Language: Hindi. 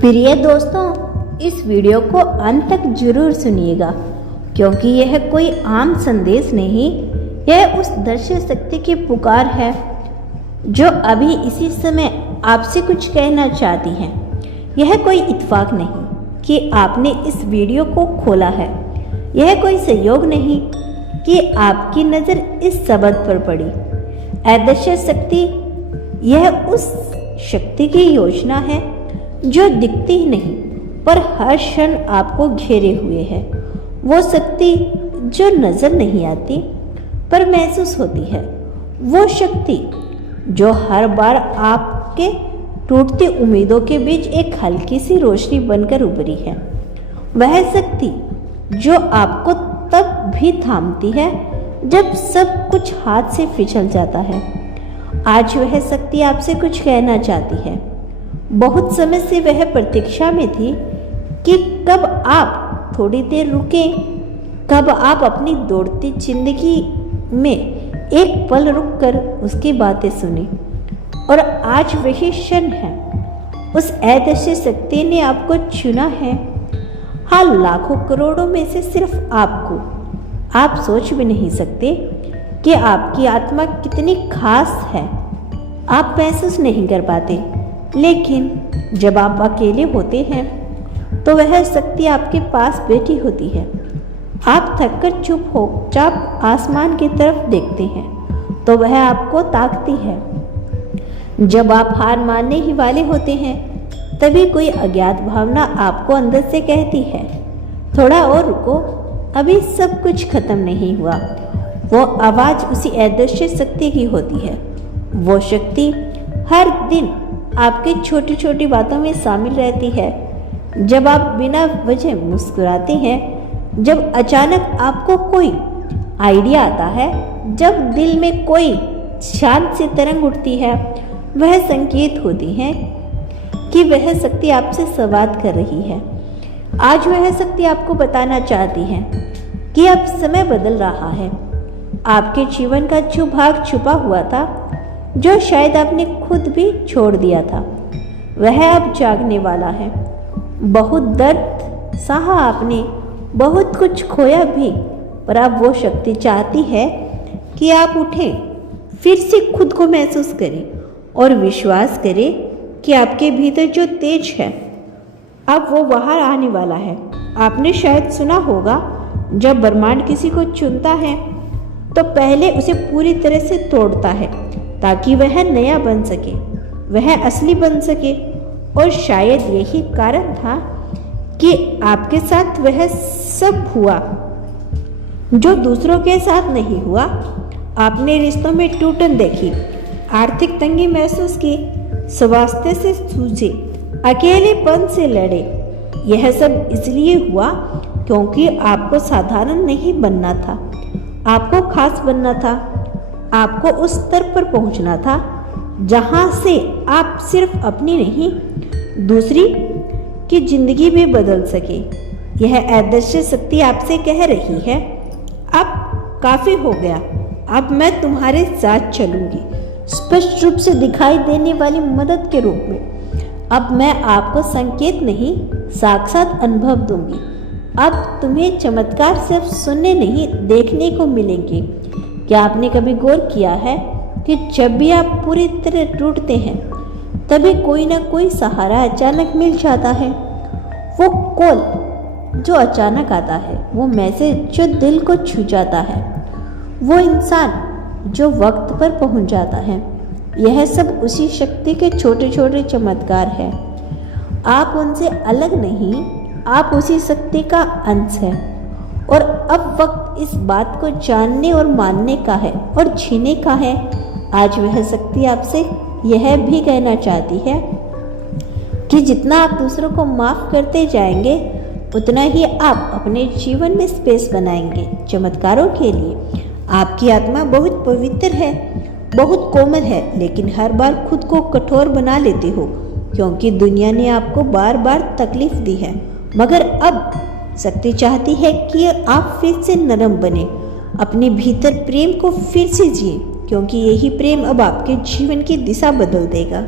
प्रिय दोस्तों, इस वीडियो को अंत तक जरूर सुनिएगा क्योंकि यह कोई आम संदेश नहीं, यह उस दृश्य शक्ति की पुकार है जो अभी इसी समय आपसे कुछ कहना चाहती है। यह कोई इत्तेफाक नहीं कि आपने इस वीडियो को खोला है, यह कोई संयोग नहीं कि आपकी नज़र इस शब्द पर पड़ी। अदृश्य शक्ति यह उस शक्ति की योजना है जो दिखती ही नहीं पर हर क्षण आपको घेरे हुए है। वो शक्ति जो नजर नहीं आती पर महसूस होती है। वो शक्ति जो हर बार आपके टूटती उम्मीदों के बीच एक हल्की सी रोशनी बनकर उभरी है। वह शक्ति जो आपको तब भी थामती है जब सब कुछ हाथ से फिसल जाता है। आज वह शक्ति आपसे कुछ कहना चाहती है। बहुत समय से वह प्रतीक्षा में थी कि कब आप थोड़ी देर रुकें, कब आप अपनी दौड़ती जिंदगी में एक पल रुककर उसकी बातें सुने। और आज वही क्षण है। उस अदृश्य शक्ति ने आपको चुना है। हाँ, लाखों करोड़ों में से सिर्फ आपको। आप सोच भी नहीं सकते कि आपकी आत्मा कितनी खास है। आप महसूस नहीं कर पाते, लेकिन जब आप अकेले होते हैं तो वह शक्ति आपके पास बैठी होती है। आप थककर चुपचाप आसमान की तरफ देखते हैं तो वह आपको ताकती है। जब आप हार मानने ही वाले होते हैं तभी कोई अज्ञात भावना आपको अंदर से कहती है, थोड़ा और रुको, अभी सब कुछ खत्म नहीं हुआ। वो आवाज़ उसी अदृश्य शक्ति की होती है। वो शक्ति हर दिन आपकी छोटी छोटी बातों में शामिल रहती है। जब आप बिना वजह मुस्कुराते हैं, जब अचानक आपको कोई आइडिया आता है, जब दिल में कोई शांत सी तरंग उठती है, वह संकेत होती है कि वह शक्ति आपसे संवाद कर रही है। आज वह शक्ति आपको बताना चाहती है कि अब समय बदल रहा है। आपके जीवन का जो भाग छुपा हुआ था, जो शायद आपने खुद भी छोड़ दिया था, वह अब जागने वाला है। बहुत दर्द सहा आपने, बहुत कुछ खोया भी, पर अब वो शक्ति चाहती है कि आप उठें, फिर से खुद को महसूस करें और विश्वास करें कि आपके भीतर जो तेज है अब वो बाहर आने वाला है। आपने शायद सुना होगा, जब ब्रह्मांड किसी को चुनता है तो पहले उसे पूरी तरह से तोड़ता है ताकि वह नया बन सके, वह असली बन सके। और शायद यही कारण था कि आपके साथ वह सब हुआ जो दूसरों के साथ नहीं हुआ। आपने रिश्तों में टूटन देखी, आर्थिक तंगी महसूस की, स्वास्थ्य से जूझे, अकेलेपन से लड़े। यह सब इसलिए हुआ क्योंकि आपको साधारण नहीं बनना था, आपको खास बनना था। आपको उस स्तर पर पहुंचना था जहां से आप सिर्फ अपनी नहीं, दूसरी की जिंदगी भी बदल सके। यह अदृश्य शक्ति आपसे कह रही है, अब काफी हो गया, अब मैं तुम्हारे साथ चलूंगी, स्पष्ट रूप से दिखाई देने वाली मदद के रूप में। अब मैं आपको संकेत नहीं, साक्षात अनुभव दूंगी। अब तुम्हें चमत्कार सिर्फ सुनने नहीं, देखने को मिलेंगे। क्या आपने कभी गौर किया है कि जब भी आप पूरी तरह टूटते हैं तभी कोई ना कोई सहारा अचानक मिल जाता है। वो कॉल जो अचानक आता है, वो मैसेज जो दिल को छू जाता है, वो इंसान जो वक्त पर पहुंच जाता है। यह सब उसी शक्ति के छोटे छोटे चमत्कार है। आप उनसे अलग नहीं, आप उसी शक्ति का अंश है। और अब वक्त इस बात को जानने और मानने का है और जीने का है। आज वह शक्ति आपसे यह भी कहना चाहती है कि जितना आप दूसरों को माफ़ करते जाएंगे, उतना ही आप अपने जीवन में स्पेस बनाएंगे चमत्कारों के लिए। आपकी आत्मा बहुत पवित्र है, बहुत कोमल है, लेकिन हर बार खुद को कठोर बना लेते हो क्योंकि दुनिया ने आपको बार बार तकलीफ दी है। मगर अब शक्ति चाहती है कि आप फिर से नरम बने, अपने भीतर प्रेम को फिर से जिए, क्योंकि यही प्रेम अब आपके जीवन की दिशा बदल देगा।